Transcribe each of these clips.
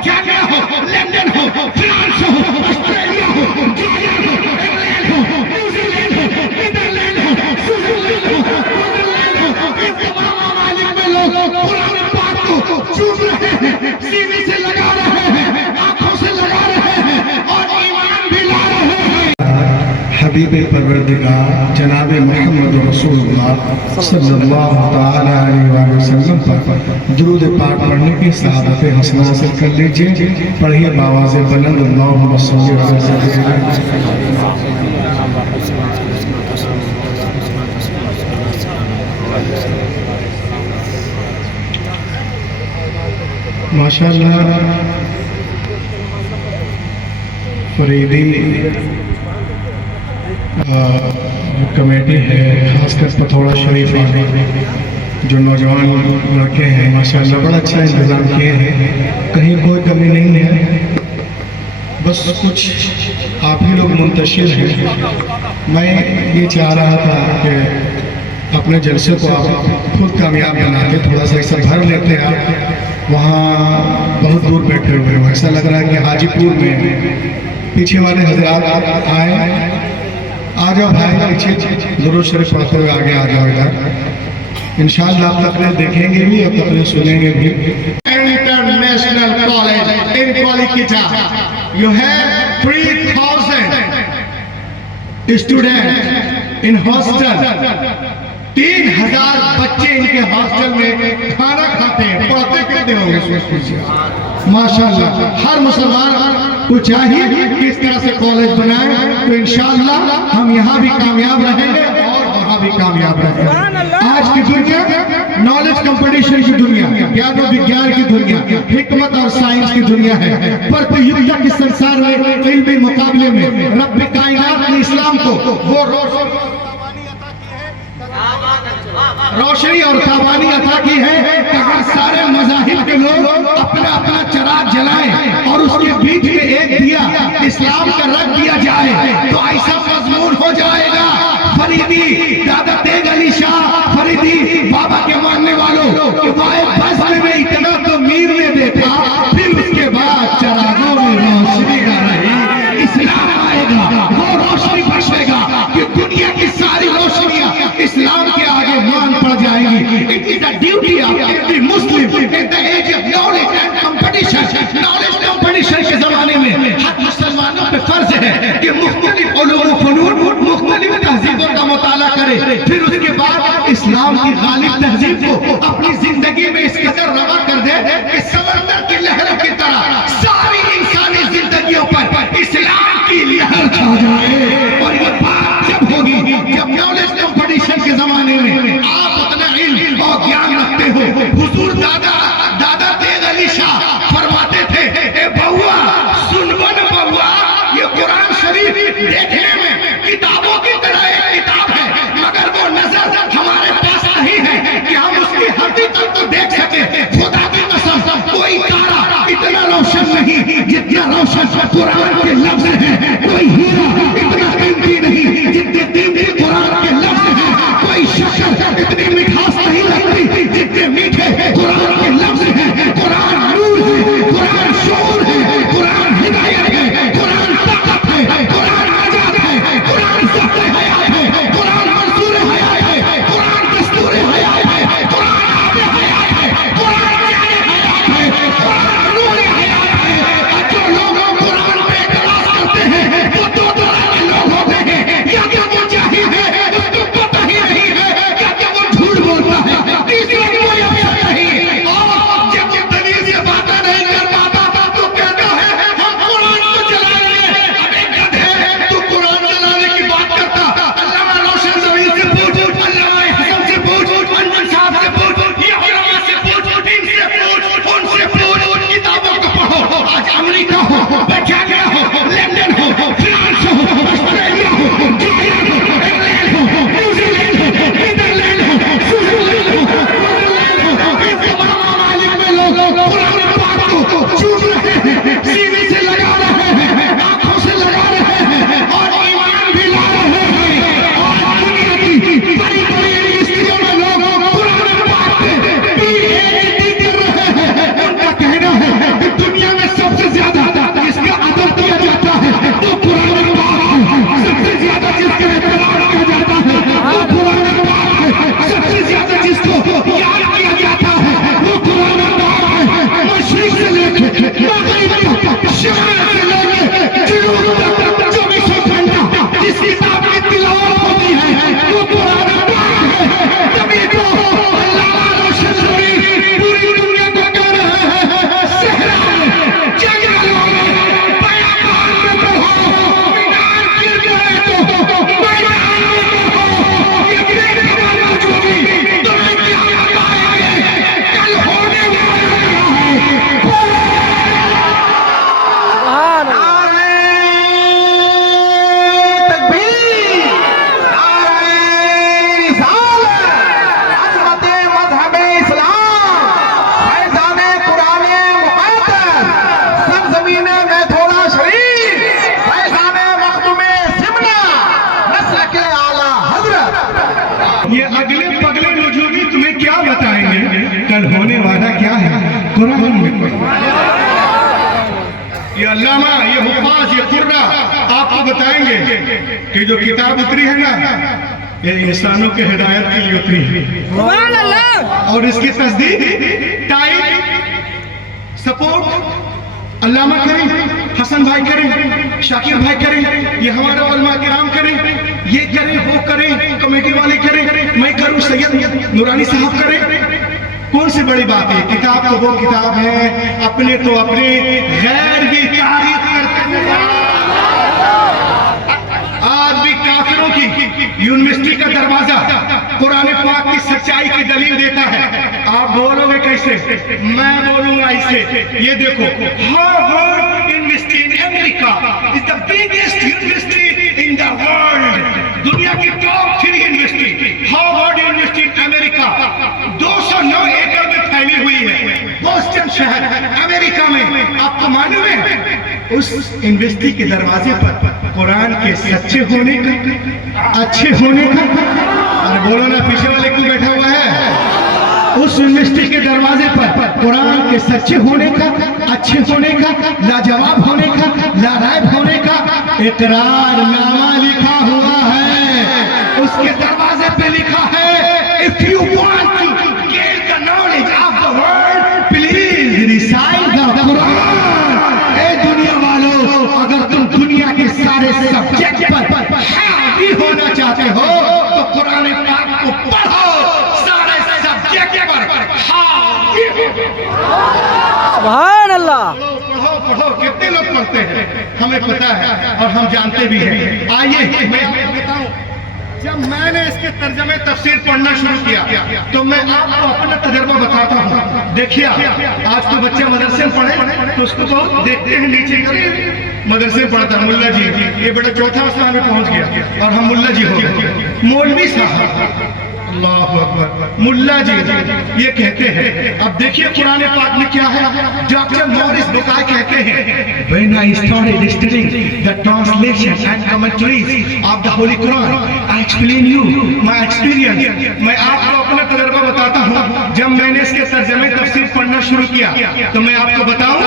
बर्तानिया हो, लंदन हो, फ्रांस हो, ऑस्ट्रेलिया हो, जॉर्डन हो, इंग्लैंड हो, न्यूजीलैंड हो, नीदरलैंड हो, स्विट्जरलैंड हो, नीदरलैंड हो, इन तमाम ममालिक में लोग कुरान पाक को चूम रहे हैं, सीने से लगा रहे हैं, आंखों से लगा रहे हैं और ईमान भी ला रहे हैं। हबीब परवरदिगार जनाब मोहम्मद रसूलुल्लाह सल्लल्लाहु ताला अलैहि वसल्लम पर दुरूद पाक पढ़ने की सआदत हसना हासिल कर लीजिए। पढ़िए बावाज़े बुलंद अल्लाहुम्मा सल्ली अला सय्यिदिना माशाअल्लाह। फरीदी जो कमेटी है, खासकर पथौड़ा शरीफ में जो नौजवान लड़के हैं माशाअल्लाह बड़ा अच्छा इंतज़ाम किए हैं, कहीं कोई कमी नहीं है। बस कुछ आप ही लोग मुंतशिर हैं। मैं ये चाह रहा था कि अपने जलसे को आप खुद कामयाब बना के थोड़ा सा ऐसा भर लेते आप। वहाँ बहुत दूर बैठे हुए हो, ऐसा लग रहा है कि हाजीपुर में पीछे वाले हजरात आए। आ जाओ भाई पीछे, दुरूद शरीफ पढ़ते हुए आगे आ जाओ इधर। इंशाअल्लाह आप तकरीर देखेंगे भी, आप तकरीर सुनेंगे भी। International college in Kolkata, you have 3000 student in hostel. 3000 बच्चे इनके हॉस्टल में खाना खाते हैं। पढ़ते कितने होंगे माशाअल्लाह। हर मुसलमान को चाहिए कि इस तरह से कॉलेज बनाए, तो इंशाअल्लाह हम यहाँ भी कामयाब रहेंगे और वहाँ भी कामयाब रहेंगे। आज की दुनिया नॉलेज कंपटीशन की दुनिया, ज्ञान और विज्ञान की दुनिया, हिकमत और साइंस की दुनिया है। पर युगता के संसार में इल्मी मुकाबले में रब कायनात ने इस्लाम को वो रोशनी और ताबानी अता की है। अगर सारे मज़ाहिब के लोग अपना अपना चराग जलाएं और उसके बीच में एक दिया इस्लाम का रख दिया जाए तो ऐसा मजमून हो जाएगा। फरीदी दादा तेग अली शाह फरीदी बाबा के मानने वालों कि बस में इतना तो मीर ने देखा, फिर उसके बाद चरागों में रोशनी आ रही। इस्लाम आएगा, वो रोशनी बरसेगा कि दुनिया की सारी रोशनियां इस्लाम के आगे मान पड़ जाएगी। It is the duty of every Muslim in the age of knowledge and competition. Knowledge competition के जमाने में हर मुसलमानों पे फर्ज है कि मुख्तलिफ उलूम फनून मुख्तलिफ तहजीबों का मुताला करे, फिर उसके बाद इस्लाम की गालिब तहजीब को अपनी जिंदगी में इस कदर रवा कर दे कि समंदर की लहरों की तरह सारी इंसानी जिंदगियों पर इस्लाम की लहर छा जाए। और ये बात जब होगी जब नॉलेज कंपटीशन के जमाने में आप उतना इल्म और ज्ञान रखते हो। हुजूर दादा तेग अली शाह फरमाते थे, ए बउआ सुनबन बउआ, ये कुरान शरीफ देखने में किताबों की तरह एक किताब है, मगर वो नजर हमारे पास नहीं है कि हम उसकी हकीकत को देख सके। खुदा की कसम कोई तारा इतना रोशन नहीं जितना रोशन कुरान के लफ्ज है। कोई हीरा इतना कीमती नहीं जितने कीमती कुरान के लफ्ज हैं। कोई शक्कर इतनी मिठास नहीं लगती जितने मीठे कुरान के लफ्ज हैं। कुरान नूर है, कुरान शूर है, कुरान हिदायत है, कुरान ताकत है, कुरान नजात है, कुरान ज़ब्त हयात है, कुरान मंसूर हयात है, कुरान दस्तूर हयात है, कुरान आब हयात है, कुरान जान हयात है, कुरान नूर हयात है। जो लोग कुरान पे इतराज़ करते हैं वो तो कुरान में पढ़ना। ये अल्लामा, ये हुफ्फाज, ये कुर्रा आपको बताएंगे कि जो किताब उतरी है ना, ये इंसानों के हिदायत के लिए उतरी है, और इसकी तस्दीक, टाइप, सपोर्ट अल्लामा करें, हसन भाई करें, शाकिर भाई करें, ये हमारे उलमा किराम करें, ये करें, वो करें, कमेटी वाले करें, मैं करूं, सैयद नूरानी साहब करें। कौन सी बड़ी बात है? किताब तो वो किताब है, अपने तो अपने, गैर की तारीफ करते हैं। आज भी काफिरों की यूनिवर्सिटी का दरवाजा कुरान पाक की सच्चाई की दलील देता है। आप बोलोगे कैसे? मैं बोलूंगा ऐसे। ये देखो, Harvard university in America is the biggest university in the world. दुनिया की top 3 university Harvard university in America 209 एकड़ में फैली हुई है, बोस्टन शहर अमेरिका में। आपको मालूम है उस यूनिवर्सिटी के दरवाजे पर कुरान के सच्चे होने का, अच्छे होने का, अरे बोलो ना, पीछे वाले क्यों बैठा हुआ है? उस यूनिवर्सिटी के दरवाजे पर कुरान के सच्चे होने का, अच्छे होने का, लाजवाब होने का, लारायब होने का इकरारनामा लिखा हुआ है। उसके दरवाजे पे लिखा है, if you want to gain the knowledge of the world please recite the Quran. ए दुनिया वालों, अगर तुम दुनिया के सारे सब्जेक्ट पर हावी होना चाहते हो तो कुरान पाक को पढ़ो, सारे सब्जेक्ट पर हावी हो। सुभान अल्लाह। पढ़ो पढ़ो, कितने लोग पढ़ते हैं हमें पता है और हम जानते भी हैं। आइए मैं आपको बताऊं, जब मैंने इसके तर्जमे तफसीर पढ़ना शुरू किया तो मैं आपको अपना तजर्बा बताता हूँ। देखिए, आज कोई बच्चा मदरसे में पढ़े तो उसको बहुत देखते हैं नीचे, मदरसे में पढ़ता मुल्ला जी, ये बेटा चौथा स्थान में पहुंच गया और हम मुल्ला जी हो गए। मौलवी साहब, अल्लाहु अकबर, मुल्ला जी ये कहते हैं। अब देखिए कुरान पाक में क्या है। डॉक्टर मॉरिस बुखारी कहते हैं, When I started studying the translation and commentaries of the Holy Quran, I explain you my experience। मैं आपको अपना तजर्बा बताता हूँ। जब मैंने इसके तर्जमे तफसीर पढ़ना शुरू किया तो मैं आपको बताऊं,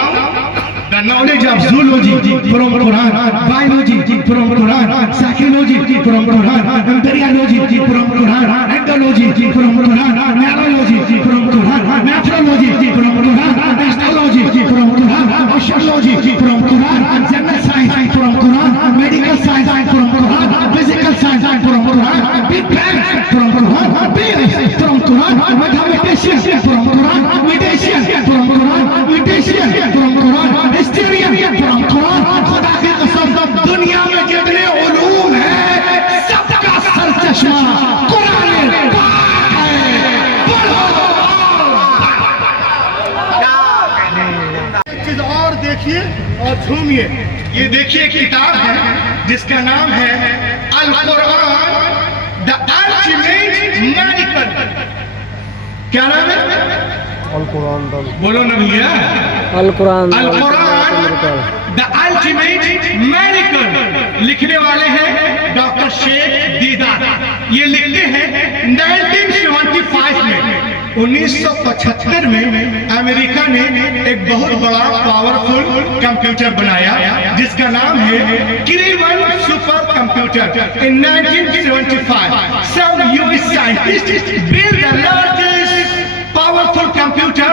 the knowledge of zoology from Quran, biology from Quran, psychology from Quran, embryology from Quran, ecology from Quran, neurology from Quran, nephrology from Quran, astrology from Quran, oceanology from Quran, general science from Quran, medical science from Quran, physical science from Quran, big bang from Quran, bears from Quran, mathematicians from Quran, medicians from Quran, beauticians from Quran, हिस्टेरियन from Quran. खुदा की कसम, दुनिया में जितने उलूम हैं सबका सरचश्मा कुरान पाक है। एक चीज और देखिए और झूमिए। ये देखिए किताब है जिसका नाम है अल कुरान द अल्टीमेट मेडिकल। क्या नाम है? बोलो ना भैया, अल कुरान द अल्टीमेट मेडिकल। लिखने वाले हैं डॉक्टर शेख दीदार। ये लिखते हैं 1975 में, 1975 में अमेरिका ने एक बहुत बड़ा पावरफुल कंप्यूटर बनाया जिसका नाम है क्रीवन super computer. In 1975 some US scientists built the largest powerful computer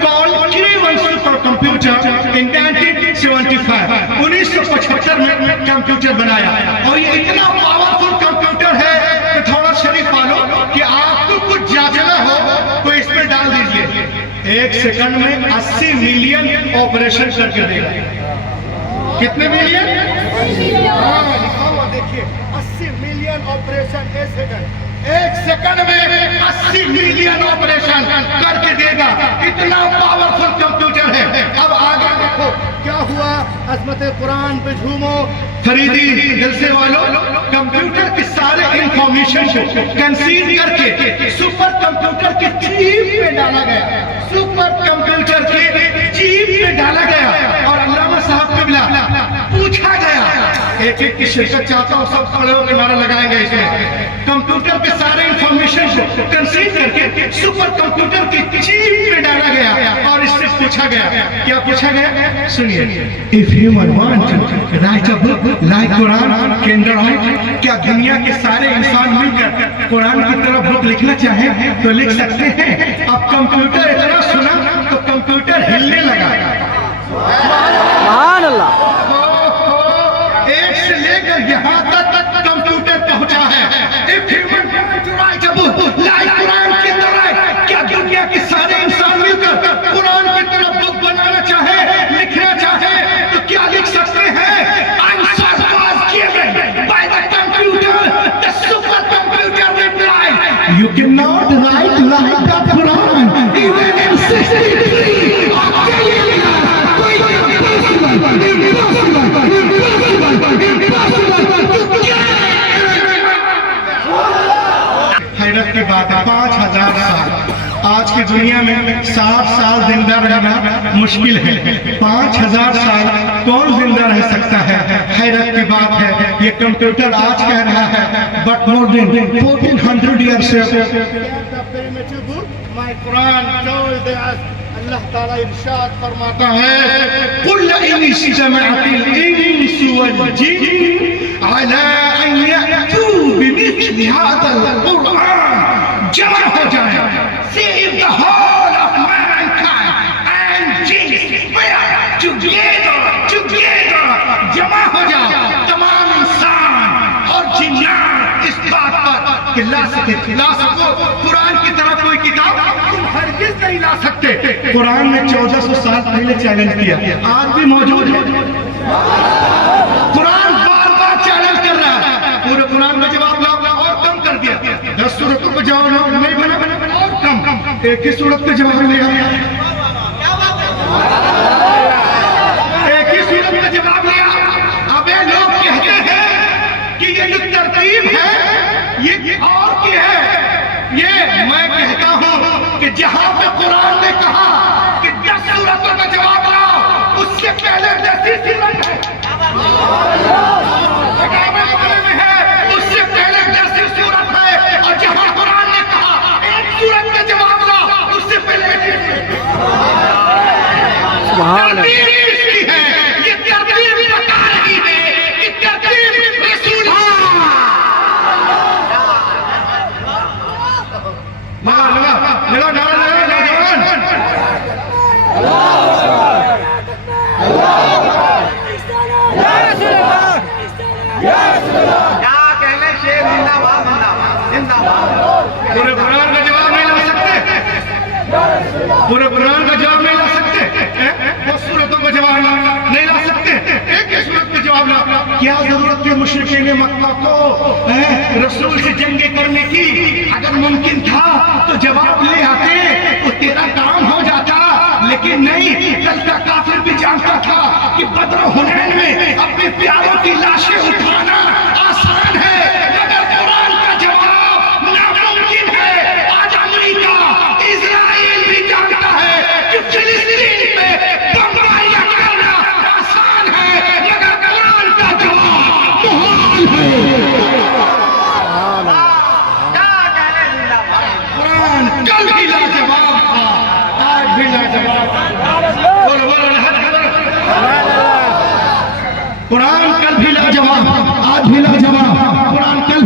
called Craven supercomputer in 1975। 1975 में कंप्यूटर बनाया और ये इतना पावरफुल कंप्यूटर है कि थोड़ा शरीफ वालों कि आपको कुछ जांचना हो तो इसमें डाल दीजिए, 1 सेकंड में 80 मिलियन ऑपरेशन करके देगा। कितने मिलियन? लिखा हुआ देखिए, 80 मिलियन ऑपरेशन 1 सेकंड में 80 मिलियन ऑपरेशन करके देगा। इतना पावरफुल कंप्यूटर है। अब आगे देखो क्या हुआ। अज़मत कुरान पे झूमो फरीदी जलसे वालों। कंप्यूटर के सारे इंफॉर्मेशन को कंसीव करके सुपर कंप्यूटर के चिप पे डाला गया, सुपर कंप्यूटर के चिप पे डाला गया और अल्लामा साहब किबला पूछा गया, एक एक की शिरकत चाहता हूँ, सब खड़े होकर नारा लगाएंगे इसमें। कंप्यूटर के सारे इंफॉर्मेशन को कंसीव करके सुपर कंप्यूटर की चिप में डाला गया और इससे पूछा गया, क्या पूछा गया सुनिए, if human want to write a book like Quran can they write, क्या दुनिया के सारे इंसान मिलकर कुरान की तरह बुक लिखना चाहे तो लिख सकते हैं। अब कंप्यूटर इतना सुना तो कंप्यूटर हिलने लगा। सुभान अल्लाह। एक से लेकर यहाँ तक कंप्यूटर पहुँचा है। If human want to write a book like Quran की तरह, क्या दुनिया के सारे इंसान मिलकर कुरान की तरह बुक बनाना चाहे, लिखना चाहे तो क्या लिख सकते हैं? Answer was given by the computer. The supercomputer replied, you cannot write like the Quran even in 63 octillion years. हैरत की बात है, 5000 साल आज की दुनिया में 60 साल जिंदा रहना मुश्किल है। 5000 साल कौन जिंदा रह सकता है? हैरत की बात है, ये कंप्यूटर आज कह रहा है but more than 1400 years my Quran told us, अल्लाह ताला इरशाद फरमाता है, कुल इन इज्तमाअतिल इंस वल जिन अला अन यअतू बिमिथ्लि हाज़ल कुरान, जमा हो जाए, see if the whole of mankind and jinns were together जमा हो जाओ, तमाम इंसान और जिन्नात इस बात पर कि ला सको कुरान की तरह कोई किताब तुम हरगिज़ नहीं ला सकते। कुरान ने 1400 साल पहले चैलेंज किया, आज भी मौजूद है। कुरान बार बार चैलेंज कर रहा है, पूरे कुरान का जवाब लाओ और कम कर दिया, 10 सूरतों का जवाब लाओ नहीं बना और कम, एक ही सूरत का जवाब मिलेगा, एक ही सूरत का जवाब लिया। अब ये लोग कहते हैं कि ये जो तरतीब है ये और क्या है? ये मैं कहता हूँ कि जहाँ पे कुरान ने कहा कि 10 सूरतों का जवाब लाओ, उससे पहले 10 ही सूरत है, में है उससे पहले 10 ही सूरत है, और जहाँ कुरान ने कहा 1 सूरत का जवाब लाओ, उससे पहले सुभान अल्लाह। पूरे कुरान का जवाब नहीं ला सकते, पूरे कुरान का जवाब नहीं ला सकते, 10 सूरतों का जवाब नहीं ला सकते, एक ही सूरत का जवाब ला। क्या जरूरत थी मुशरिकीन मक्का को रसूल से जंगे करने की? अगर मुमकिन था तो जवाब ले आते तो तेरा काम हो जाता, लेकिन नहीं। कल का काफिर भी जानता था कि बद्र हुनैन में अपने प्यारों की लाशें उठाना आसान है, मगर कुरान का जवाब नामुमकिन है। आज अमेरिका इजराइल भी जानता है कि फिलिस्तीन पे बमबारियां करना आसान है, मगर कुरान का जवाब मुहाल है। कुरान कल भी लाजवाब था, आज भी लाजवाब। कुरान कल भी लाजवाब, आज भी लाजवाब। कुरान कल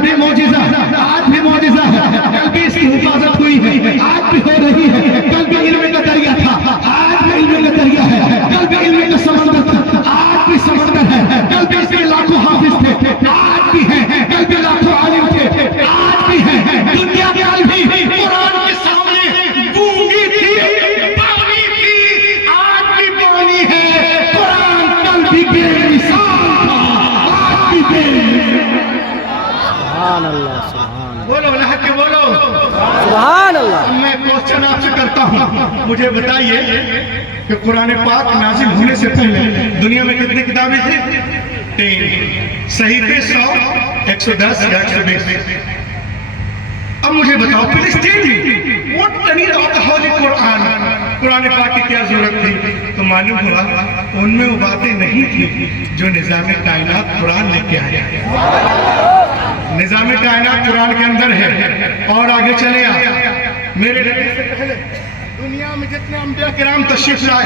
भी मौजिज़ा, आज भी मौजिज़ा है। कल भी इसकी हिफाजत हुई है, आज भी हो रही है। कल भी इल्म का दरिया था, आज भी इल्म का दरिया है। कल भी इल्म का समंदर था, आज भी समंदर है। कल भी इसके लाखों हाफिज थे, आज भी हैं। कल भी लाखों आलिम थे, आज भी हैं। दुनिया कल भी कुरान के सामने गूंगी थी, बावली थी, आज भी बावली है। कुरान कल भी बेमिसाल था, आज भी बेमिसाल। सुभान अल्लाह, सुभान बोलो अल्लाह के बोलो सुभान अल्लाह। मैं क्वेश्चन आपसे करता हूँ, मुझे बताइए कि कुरान पाक नाजिल होने से पहले दुनिया में कितनी किताबें थी? 3। सहीफे 100, 110 या 120। अब मुझे बताओ, please tell me what the need of the holy Quran? कुरान पाक की क्या जरूरत थी? तो मालूम हुआ उनमें वो बातें नहीं थी जो निजाम कायनात कुरान लेके आया है। निजाम कायनात कुरान के अंदर है। और आगे चले मेरे नबी से पहले दुनिया में जितने अंबिया किराम तशरीफ लाए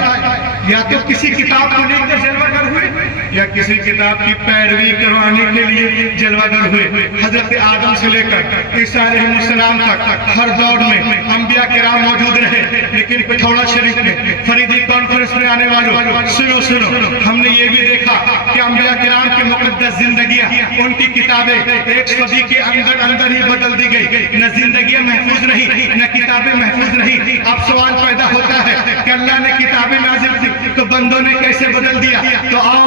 या तो किसी किताब को लेकर जलवागर हुए या किसी किताब की पैरवी करवाने के लिए जलवागर हुए। हजरत आदम से लेकर ईसा अलैहिस्सलाम तक हर दौर में अंबिया किराम मौजूद रहे। लेकिन पिथौरा शरीफ में फरीदी कॉन्फ्रेंस में आने वालों सुनो, हमने ये भी देखा कि अंबिया किराम की मुकद्दस जिंदगियां, उनकी किताबें एक सदी के अंदर ही बदल दी गई। न जिंदगियां महफूज रही, न किताबें महफूज रही। अब सवाल पैदा होता है कि अल्लाह ने किताबें नाजिल की तो बंदों ने कैसे बदल दिया? तो आओ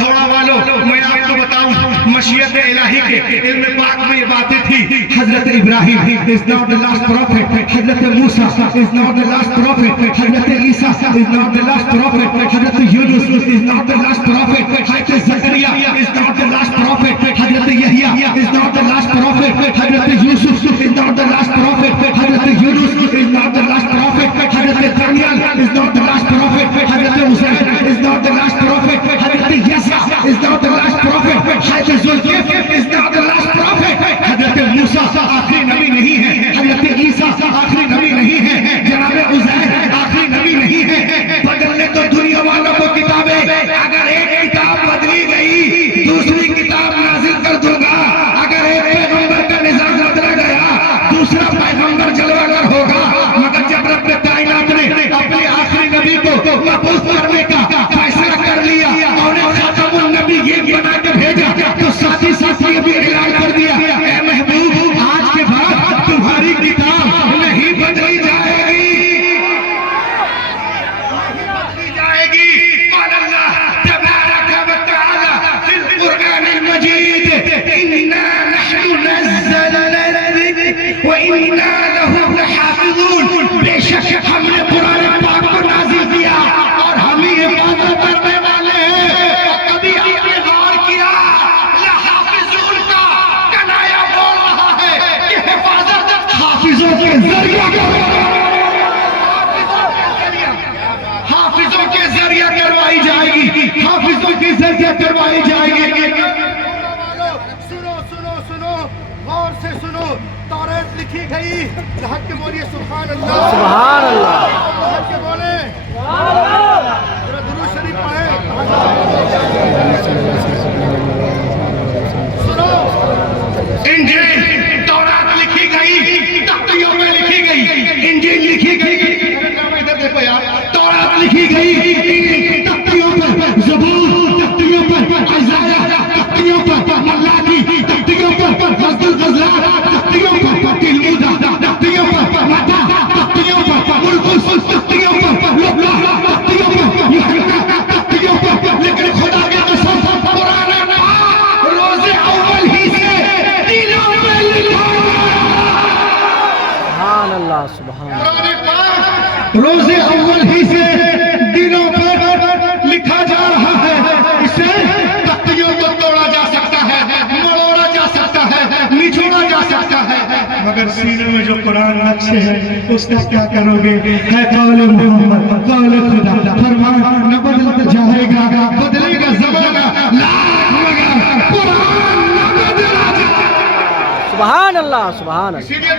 थोड़ा वालों, मैं आपको बताऊं मशीयत इलाही के इल्म पाक में ये बातें थी। Hazrat Ibrahim is not the last prophet, Hazrat Musa is not the last prophet, Hazrat Isa is not the last prophet, Hazrat Yunus is not the last prophet, Hazrat Zakariya is not the last prophet, Hazrat Yahya is not the last prophet, Hazrat Yusuf is not the last prophet, Hazrat Yunus is not the last prophet, Hazrat Daniel is not the last prophet, Hazrat Uzair is not the last prophet, Hazrat Yasa is not the last prophet, Hazrat Zulkifl is not the last prophet, Hazrat Musa आखिरी नबी नहीं है, Hazrat ईसा आखिरी नबी नहीं है, जनाब उज़ैर आखिरी नबी नहीं है। बदलने तो दुनिया वालों को किताबें, अगर एक किताब बदली गई दूसरी किताब नाजिल कर दूंगा। अगर एक पैगंबर का निजाम बदला गया दूसरा पैगंबर जलवागर होगा। मगर जब रब कायनात ने अपने आखिरी नबी को मबूस करने का फैसला कर लिया और खातमुन नबी ये बना के भेजा तो साथ ही साथ ये भी ऐलान कर दिया, ए महबूब आज के बाद तुम्हारी किताब नहीं बदली जाएगी, नहीं बदली जाएगी। अल्लाह तबारक व तआला फिल कुरआनिल मजीद इन्ना नहनु नज़्ज़लना ज़िक्र व इन्ना लहु लहाफ़िज़ून। बेशक हमने कुरान पाक को नाज़िल किया और हम ही हिफाजत करने वाले हैं। कभी आपने गौर किया लहाफ़िज़ून का कनाया बोल रहा है कि हिफाजत हाफिजों के जरिए हाफिजों के जरिए करवाई जाएगी, हाफिजों के जरिए करवाई जाएगी। सुनो गौर से सुनो, तौरात लिखी गई, हक के बोलिए सुभान अल्लाह, सुभान अल्लाह, हक के बोले जरा दुरूद शरीफ पढ़े। सुनो, इंजील तौरात लिखी गई, तख्तियों में लिखी गई, इंजील लिखी गई, इधर देखो यार, तौरात लिखी गई तख्तियों पर, ज़बूर तख्तियों पर, इज़ाया तख्तियों पर, मलाकी तख्तियों पर, गज़ल गज़लात तख्तियों पर, तिलमुदा तख्तियों पर, मता तख्तियों पर, मुल्कुल तख्तियों पर, लुब्ला तख्तियों पर, यहया तख्तियों पर। लेकिन खुदा के कसम कुरान पाक रोज़े अव्वल ही से दिलों में लिखा सुभान अल्लाह, सुभान अल्लाह, रोज़े अव्वल ही से दिलों पर लिखा जा रहा है। इसे तख्तियों को तोड़ा जा सकता है, मरोड़ा जा सकता है, निचोड़ा जा सकता है, मगर सीने में जो कुरान नक्शे है उसका क्या करोगे? है कौल मोहम्मद, कौल खुदा, फरमान न बदलता जाएगा, बदलेगा जमाना लाख मगर कुरान न बदला जाएगा। सुभान अल्लाह, सुभान अल्लाह। इसीलिए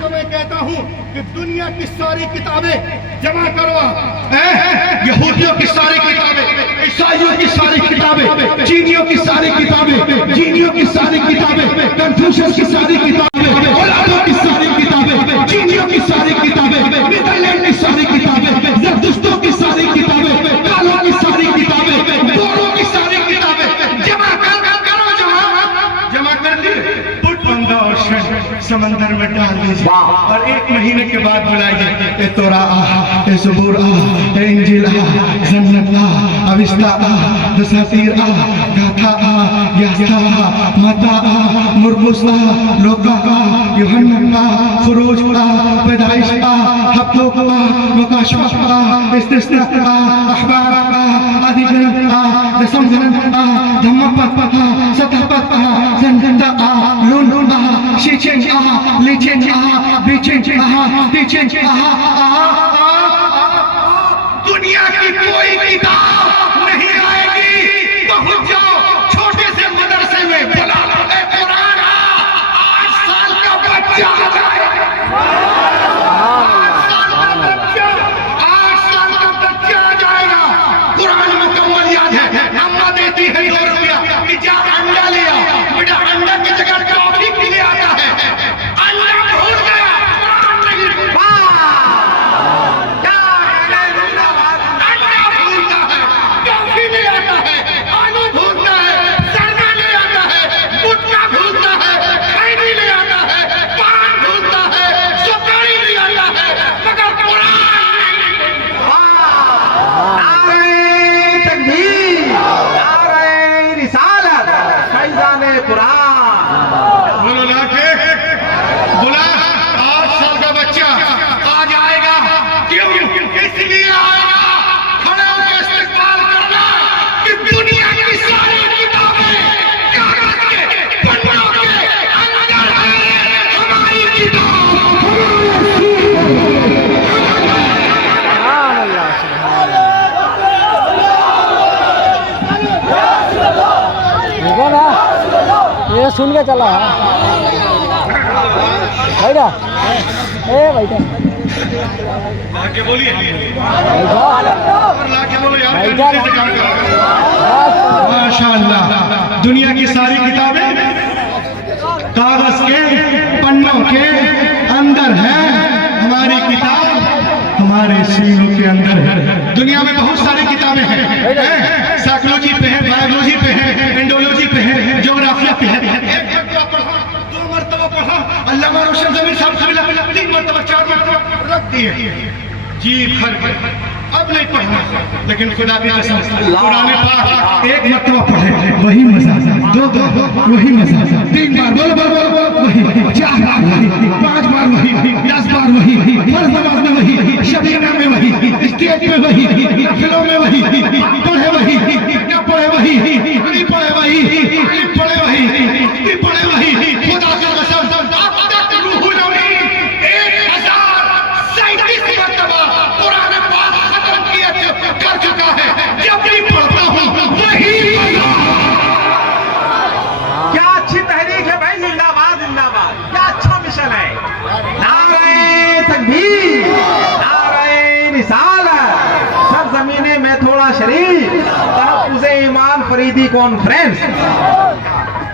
तो मैं कहता हूँ कि दुनिया की सारी किताबें जमा करो, यहूदियों की सारी किताबें, ईसाइयों की सारी किताबें, चीनियों की सारी किताबें, जीनियों की सारी किताबें, कन्फ्यूशियस की सारी किताबें, औलादों की सारी किताबें, चीनियों की सारी किताबें, नीदरलैंड की सारी किताबें, जरदुश्तों की सारी किताबें, कालों की सारी किताबें, गोरों की सारी किताबें जमा कर दी, बंदा और समंदर में डाल दीजिए और एक महीने के बाद बुलाइए, ए तोरा आ, ए ज़बूर आ, ए इंजील आ, जन्नत आ, अविस्ता आ, दसातीर आ, गाथा आ, यास्ता आ, मता आ, मुरमुस आ, लोका आ, यूहन्ना आ, फुरूज आ, पैदाइश आ, हफ्तों आ, मुकाशफ आ, इस्तिस्ना आ, अखबार आ, आदिगन आ, दसमगन आ, धम्मपत आ, सतहपत आ, जन्नत आ, लून आ, शीचें आहा, लीचें आहा, बीचें आहा, तीचें आहा, आहा, दुनिया की कोई किताब नहीं आएगी तो पहुंच जाओ छोटे से मदरसे में, बुला लो ए कुरान 8 साल का बच्चा आ जाएगा। 8 साल का बच्चा आ जाएगा। कुरान मुकम्मल याद है, अम्मा देती है 2 रुपया कि जा अंडा ले आओ, बेटा अंडा की जगह टॉफी ले आता है, अंडा भूल गया, कुरान नहीं बोला 8 साल का बच्चा आ जाएगा। क्यों? इसलिए आएगा खड़े होकर इस्तेमाल करना कि दुनिया की सारी किताबें कागज के पन्नों के अंदर है हमारी किताब। देखो ना, ये सुन के चला बैठा, बैठा लाके बोलिए, लाके बोलो यार, बैठा जल्दी से काम करो। माशाअल्लाह, दुनिया की सारी किताबें कागज के पन्नों के अंदर है, हमारी किताब हमारे सीनों के अंदर है। दुनिया में बहुत सारी किताबें हैं, साइकोलॉजी पे है, बायोलॉजी पे है, एंडोलॉजी पे है, ज्योग्राफिया पे है। 1 मरतबा पढ़ा, 2 मरतबा पढ़ा, अल्लामा रोशन जमीर साहब से मिला, 3 मरतबा 4 मरतबा रख दिए, जी भर गए, अब नहीं पढ़ना। लेकिन खुदा की कसम कुरान पाक 1 मरतबा पढ़े वही मजा, 2 बार वही मजा, 3 बार बोलो बोलो वही, 4 बार वही, 5 बार वही, 10 बार वही, फर्ज नमाज में वही, शबीना में वही, स्टेज में वही, फिल्मों में वही, पढ़े वही, क्या पढ़े वही, नहीं पढ़े वही, नहीं पढ़े वही, नहीं पढ़े वही। खुदा की कसम अब तक रूहुल अमीन 1037 मरतबा कुरान पाक खत्म किया कर चुका है। जब भी पढ़ता हूँ वही क्या अच्छी तहरीक है भाई, जिंदाबाद जिंदाबाद, क्या अच्छा मिशन है। नारे तकबीर, नारे रिसालत, सरज़मीने में थोड़ा शरीफ, तहफ़्फ़ुज़े ईमान फरीदी कॉन्फ्रेंस।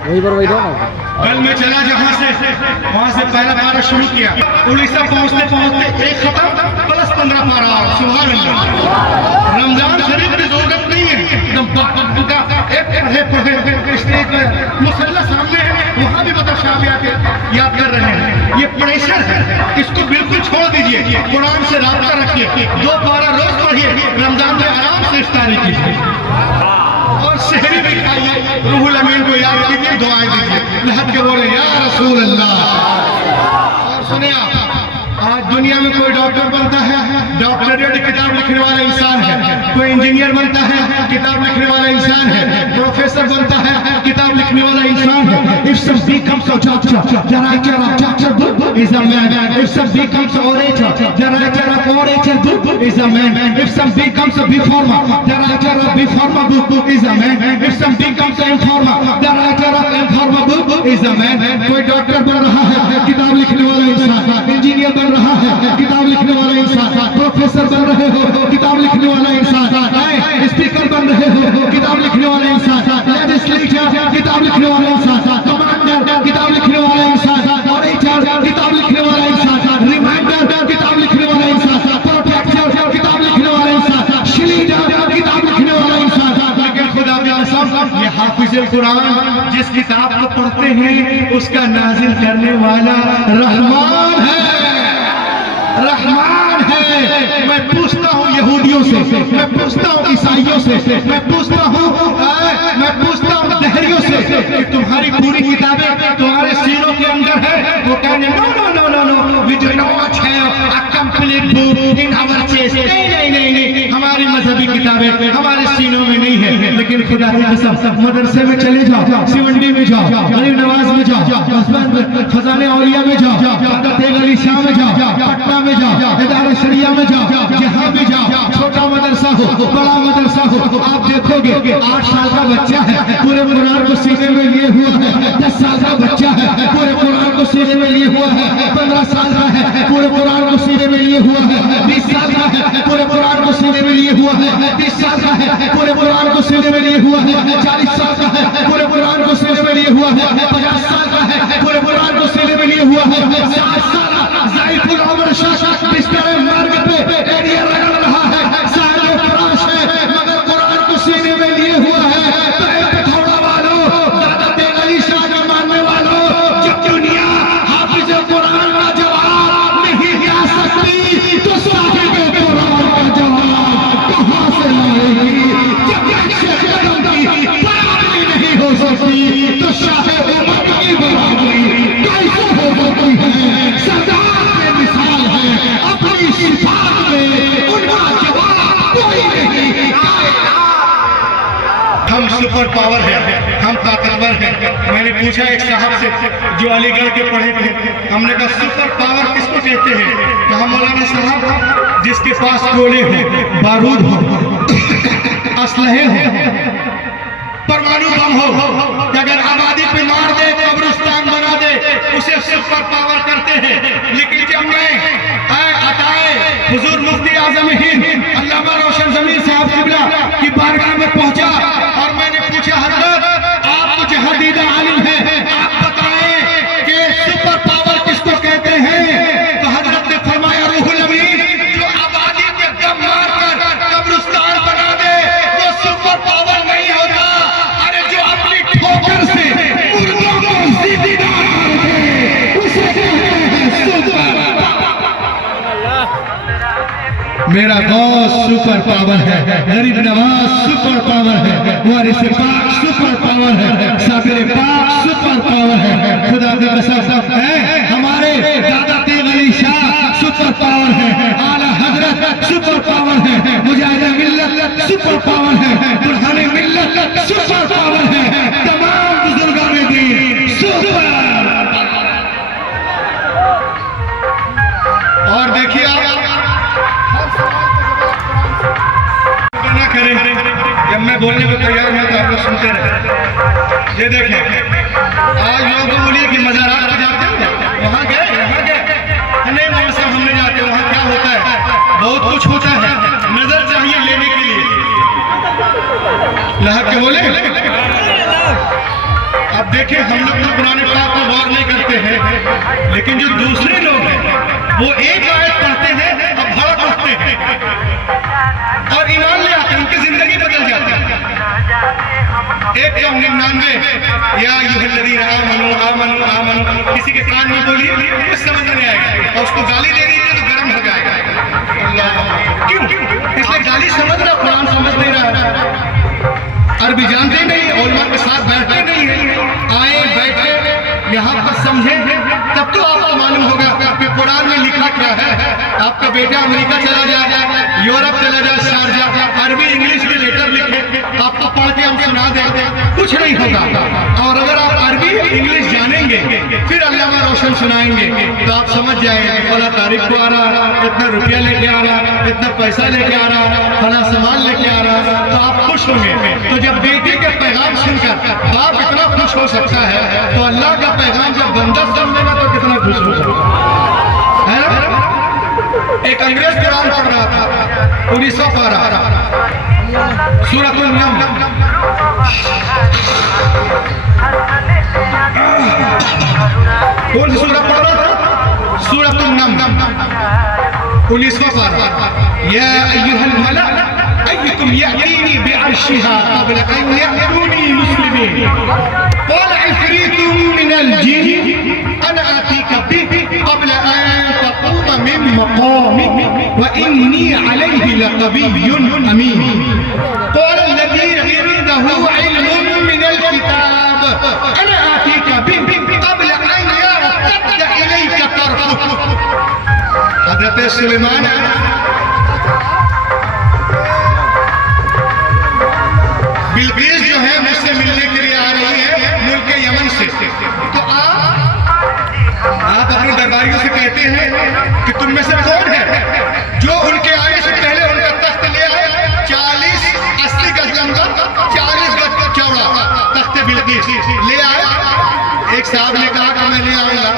वही पर बैठो ना। कल मैं चला जहाँ से वहाँ से पहला पारा शुरू किया, उड़ीसा पहुँचते पहुँचते 1 खत्म प्लस 15 पारा। सुभान अल्लाह, रमजान शरीफ की जरूरत नहीं है, एकदम बाका एक पढ़े स्टेज पर मुसल्ला सामने है, वहाँ भी मतलब शाबिया के याद कर रहे हैं। ये प्रेशर है, इसको बिल्कुल छोड़ दीजिए, कुरान से राब्ता रखिए, 2 पारा रोज पढ़िए, रमजान में आराम से इफ्तारी कीजिए और शहरी भी खाइए, रूहुल अमीन को याद कीजिए, दुआएं दीजिए, लहद के बोले या रसूल अल्लाह। और सुनिए, आज दुनिया में कोई डॉक्टर बनता है, डॉक्टरेट किताब लिखने वाला इंसान है, कोई इंजीनियर बनता है, किताब लिखने वाला इंसान है, प्रोफेसर बनता है, किताब लिखने वाला इंसान है। If some becomes a doctor, the writer of doctor book is a man. If some becomes a orator, the writer of orator book is a man. If some becomes a reformer, the writer of reformer book is a man. If some becomes a informer, the writer of informer book is a man. कोई doctor बन रहा है, किताब लिखने वाला इंसान, engineer बन रहा है, किताब लिखने वाला इंसान, प्रोफेसर बन रहे हो, किताब लिखने वाला इंसान, स्पीकर बन रहे हो, किताब लिखने वाला इंसान, लेजिस्लेचर किताब लिखने वाला इंसान, कमांडर किताब लिखने वाला इंसान, ऑडिटर किताब लिखने वाला इंसान, रिमाइंडर किताब लिखने वाला इंसान, प्रोटेक्टर किताब लिखने वाला इंसान, शील्डर किताब लिखने वाला इंसान। लेकिन खुदा की कसम ये हाफिज़ुल कुरान जिस किताब को पढ़ते हैं उसका नाजिल करने वाला रहमान है, रहमान है। मैं पूछता हूँ यहूदियों से, मैं पूछता हूँ ईसाइयों से, मैं पूछता हूँ दहरियों से कि तुम्हारी पूरी किताबें तुम्हारे सीनों के अंदर है? वो कहेंगे no no no no no, we do not have a complete book in our chest. नहीं नहीं नहीं नहीं, हमारी मजहबी किताबें हमारे सीनों में नहीं है। लेकिन खुदा की कसम मदरसे में चले जाओ, सिवंडी में जाओ, गरीब नवाज में जाओ, खजाने औलिया में जाओ, तेग अली शाह में जाओ, पटना में जाओ, इदारा शरिया में जाओ, जहाँ भी जाओ, छोटा मदरसा हो बड़ा मदरसा हो, आप देखोगे 8 साल का बच्चा है पूरे कुरान को सीने में लिए हुआ है, 10 साल का बच्चा है पूरे कुरान को सीने में लिए हुआ है, 15 साल का है पूरे कुरान को सीने में लिए हुआ है, 20 साल का है पूरे कुरान को सीने में लिए हुआ है, 30 साल का है पूरे कुरान को सीने में लिए हुआ है, 40 साल का है पूरे कुरान को सीने में लिए हुआ है, 50 साल का है पूरे कुरान को सीने में लिए हुआ है, 60 साल ज़ाइफुल उम्र शाह बिस्तर मार्ग पे एरिया लगा रहा है, सारे फराश है मगर कुरान को सीने में लिए हुआ है। तो एक थोड़ा वालों, दादा तेग अली शाह के मानने वालों, जब दुनिया हाफिज कुरान का जवाब नहीं दे सकती तो साहिब कुरान का जवाब कहां से लाएगी? जब कदम की बराबरी नहीं हो सकती तो शाह उम्र की बराबरी कैसे हो सकती है? सरदार के मिसाल है अपनी सिफात में, उनका जवाब कोई नहीं। हम सुपर पावर है, हम ताकतवर हैं। मैंने पूछा एक साहब से जो अलीगढ़ के पढ़े थे, हमने कहा सुपर पावर किसको कहते हैं? कहा मौलाना साहब जिसके पास गोले हो, बारूद हो, असलहे हो, परमाणु बम हो, अगर आबादी पे मार दे, कब्रिस्तान बना दे, उसे सुपर पावर करते हैं। लेकिन जब मैं अताए हुजूर मुफ्ती आजम हिंद अल्लामा रोशन जमीर साहब किबला की बारगाह में पहुंचा और मैंने पूछा हजरत आप तो जहादीदा आलिम हैं, आप बताएं कि सुपर पावर किसको कहते हैं? तो हजरत ने फरमाया रूहुल अमीन जो आबादी पे दम मारकर कब्रिस्तान बना दे वो सुपर पावर नहीं होता। अरे जो अपनी ठोकर से मुर्दों को जिंदा कर दे उसे कहते हैं सुपर। मेरा गौस सुपर पावर है, गरीब नवाज सुपर पावर है, वारिस पाक सुपर पावर है, साबिर पाक सुपर पावर है, खुदा की कसम है हमारे दादा तेग अली शाह सुपर पावर है, आला हजरत सुपर पावर है, मुजाहिद मिल्लत सुपर पावर है, बुरहाने मिल्लत सुपर पावर है, तमाम बुजुर्गान दीन सुपर। और देखिए आप ना करें, जब मैं बोलने को तैयार हूं तो आप लोग सुनते रहे। ये देखें आज लोग तो बोलिए कि मज़ारात पे जाते हैं, वहाँ गए यहाँ गए, नहीं मौलवी साहब हम नहीं जाते, वहाँ क्या होता है? बहुत कुछ होता है, नजर चाहिए लेने के लिए। लहक के बोले अब देखिए हम लोग तो पुराने पाक को गौर नहीं करते हैं, लेकिन जो दूसरे लोग हैं वो एक आयत पढ़ते हैं और भड़क उठते हैं और ईमान ले आते हैं, उनकी जिंदगी बदल जाती है। 199 या अय्युहल्लज़ीना आमनू आमनू आमनू किसी के कान में बोलिए कुछ समझ नहीं आएगा और उसको गाली दे रही है तो गर्म हो जाएगा। अल्लाह क्यों? इसलिए गाली समझ रहा, कुरान समझ नहीं रहा, अरबी जानते नहीं, उलमा के साथ बैठते नहीं है। आए बैठे यहाँ पर समझे तब तो आपको मालूम होगा कि कुरान में लिखा क्या है। आपका बेटा अमेरिका चला जाए, यूरोप चला जाए, शारजा, अरबी इंग्लिश में लेटर लिखे, आपको पढ़ के हम सुना देते, कुछ नहीं होगा। और अगर आप अरबी इंग्लिश जानेंगे फिर अल्लामा रोशन सुनाएंगे तो आप समझ जाएंगे फला तारीख को आ रहा, इतना रुपया लेके आ रहा, इतना पैसा लेके आ रहा, फला सामान लेके आ रहा, तो आप खुश होंगे। तो जब बेटे के पैगाम सुनकर बाप इतना खुश हो सकता है तो अल्लाह का पैगाम जब बंदा सुनेगा तो कितना खुश हो सकता है ना? एक अंग्रेज कुरान पढ़ रहा था, 1900 पारा सूरतुल नम, कौन सी सूरत पढ़ रहा था? सूरतुल नम, 1900 पारा। या अय्युहल मला अय्युकुम यातीनी बिअर्शिहा क़ब्ल अन यातूनी मुस्लिमीन क़ाल इफ़रीतुम मिनल जिन्न अना आतीका बिही क़ब्ल अन तक़ूम मिन मक़ामिक व इन्नी अलैहि लक़विय्युन अमीन क़ाल अल्लज़ी इंदहु इल्मुन मिनल किताब अना आतीका बिही क़ब्ल अन यर्तद्द इलैका तरफ़ुक। हज़रत सुलेमान बिल्कुल एक साहब ने कहा कि मैं ले आऊंगा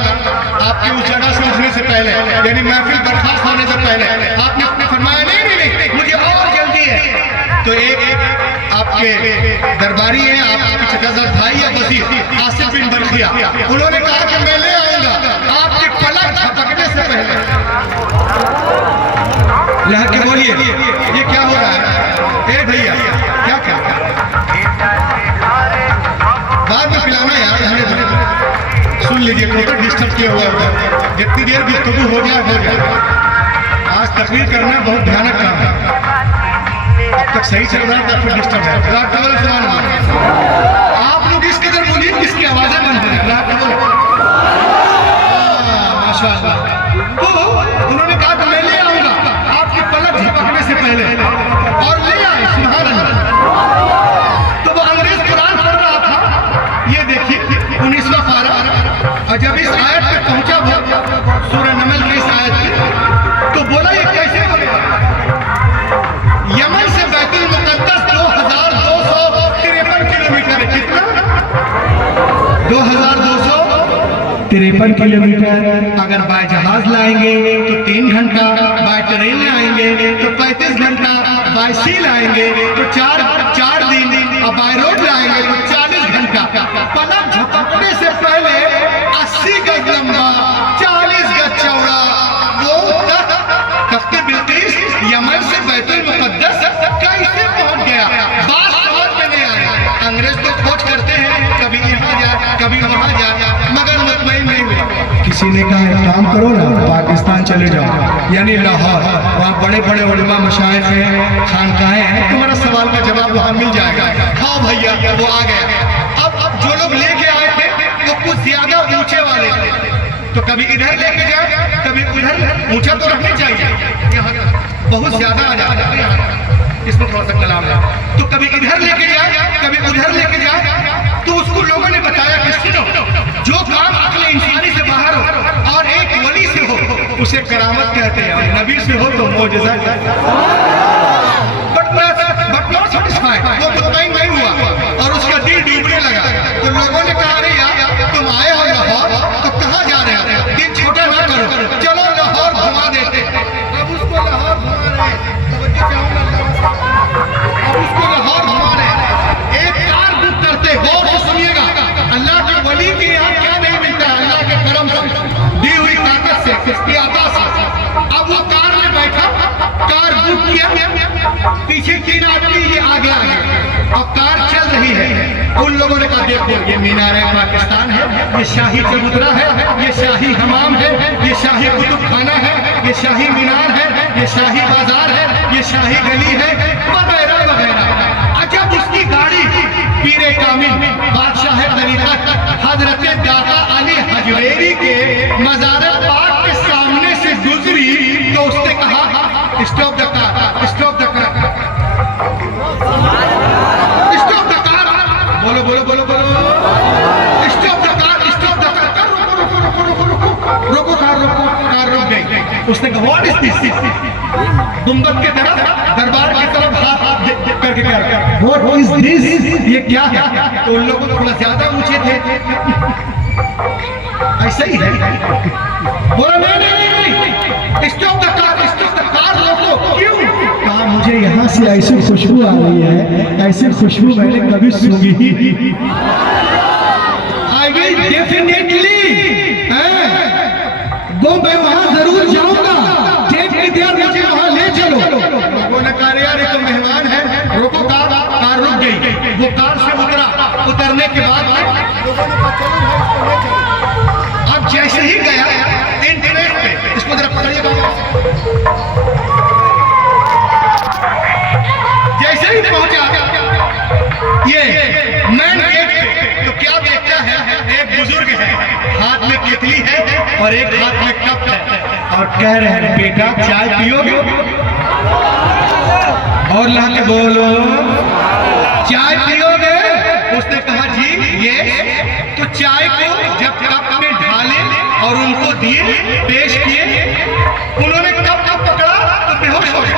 आपकी उस जगह से उठने से पहले, यानी महफिल बर्खास्त होने से पहले। आपने फरमाया नहीं, मुझे और जल्दी है। तो एक आपके दरबारी हैं, आपके चचाजाद भाई या वजीर आसिफ बिन बरखिया, उन्होंने कहा कि मैं ले आऊंगा आपके पलक झपकने से पहले। लहर के बोलिए, ये क्या हो रहा है? ए भैया, क्या बाद में पिलाना यार, हमें सुन लीजिए, तो डिस्टर्ब किया हुआ है। जितनी देर गुफ्तगू हो जाए। आज तकरीर करना बहुत भयानक काम है। अब तक सही चल रहा है, फिर डिस्टर्ब है। आप लोग इस कदर बोलिए किसकी आवाजें बंद है। माशाअल्लाह। तो उन्होंने कहा कि मैं ले आऊंगा आपकी पलक झपकने से पहले, और ले आए। सुभान अल्लाह। तो वो अंग्रेज कुरान पढ़ रहा था, ये देखिए 19वां पारा, और जब इस आयत पे पहुंचा वो सूरह नमल की इस आयत पे, तो बोला ये कैसे हो गया? यमन से बैतुल मुकद्दस 2253 किलोमीटर है। कितना? 2253 किलोमीटर। अगर बाय जहाज लाएंगे तो 3 घंटा, बाय ट्रेन लाएंगे तो 35 घंटा, बाय सी लाएंगे तो 4 दिन, और बाय रोड लाएंगे तो 40 घंटा। पलक झपकने से पहले 80 गज लंबा, 40 गज चौड़ा वो तख्ते बिल्किस यमन से बैतुल मुकद्दस कैसे पहुंच गया? बात समझ में नहीं आया। अंग्रेज तो खोज करते हैं, कभी यहाँ जाए कभी वहाँ जाए, मगर मुतमईन नहीं हुआ। किसी ने कहा एक काम करो ना, पाकिस्तान चले जाओ, यानी लाहौर, वहाँ बड़े बड़े उलमा मशाइख हैं, खानकाहें हैं, तुम्हारा सवाल का जवाब वहाँ मिल जाएगा। हाँ भैया, वो आ गया। अब जो लोग लेके आए थे वो कुछ ज्यादा ऊंचे वाले थे, तो कभी इधर लेके जाए कभी उधर। ऊंचा तो रखना चाहिए, बहुत ज्यादा आ जाता है, इसमें थोड़ा सा कलाम है। तो कभी इधर लेके जाए कभी उधर लेके जाए। तो उसको लोगों ने बताया कि सुनो, जो काम अक्ल इंसानी से बाहर हो और एक वली से हो उसे करामत कहते हैं, और नबी से हो तो मौजज़ा। बट नॉट सैटिस्फाइड, वो मुतमईन नहीं हुआ और उसका दिल डूबने लगा। तो लोगों ने कहा अरे यार तुम आए हो लाहौर, तो कहाँ जा रहे हो? दिल छोटा ना करो, चलो लाहौर घुमा देते। अब उसको लाहौर घुमा रहे, अब उसको लाहौर घुमा रहे। एक कार बुक करते, गौर से सुनिएगा, अल्लाह के वली के यहाँ क्या नहीं मिलता है? अल्लाह के करम से, दी हुई ताकत से, किसकी अता से। अब वो कार में बैठा, कार बुक किया, पीछे 3 आदमी ये आगे और कार चल रही है। उन लोगों ने कहा देखो ये मीनार पाकिस्तान है, ये शाही चबूतरा है, ये शाही हमाम है, ये शाही कुतुब खाना है, ये शाही मीनार है, ये शाही बाजार है, ये शाही गली है, वगैरह वगैरह। अजब उसकी गाड़ी पीरे कामिल बादशाह तरीक़त हजरत दाता अली हजवेरी के मज़ार पाक के सामने से गुजरी, तो उसने कहा stop the car, stop the car, stop the car. बोलो बोलो बोलो बोलो, stop the car, stop the car, रुको रुको रुको रुको रुको रुको, कार रुक गई। उसने कहा व्हाट इज दिस? गुंबद की तरफ, दरबार की तरफ हाथ करके कहा व्हाट इज दिस? ये क्या है? तो उन लोग थोड़ा ज्यादा ऊंचे थे, ऐसा ही है। बोला नहीं नहीं नहीं, stop the car, stop the car, रोको। क्यों? कहा मुझे यहाँ से ऐसी खुशबू आ रही है, ऐसी खुशबू मैंने कभी सूंघी ही नहीं। आई विल डेफिनेटली, वो मैं वहां जरूर जाऊंगा, मुझे वहां ले चलो। लोगों ने कहा यार ये तो मेहमान है, रोको कार। कार रुक गई, वो कार से उतरा, उतरने के बाद लोगों ने कहा चलो भाई इसको ले चलो। अब जैसे ही गया इंटरनेट पे, इसको जरा पकड़िएगा, जैसे ही पहुंचा ये मेन गेट पे, तो क्या देखता है? एक बुजुर्ग है, हाथ में केतली है और एक हाथ में कप है, और कह रहे हैं बेटा चाय पियोगे? और ला के बोलो चाय पियोगे? उसने कहा जी ये। तो चाय को जब कप में ढाले और उनको दिए, पेश किए, उन्होंने कप पकड़ा तो बेहोश हो गए,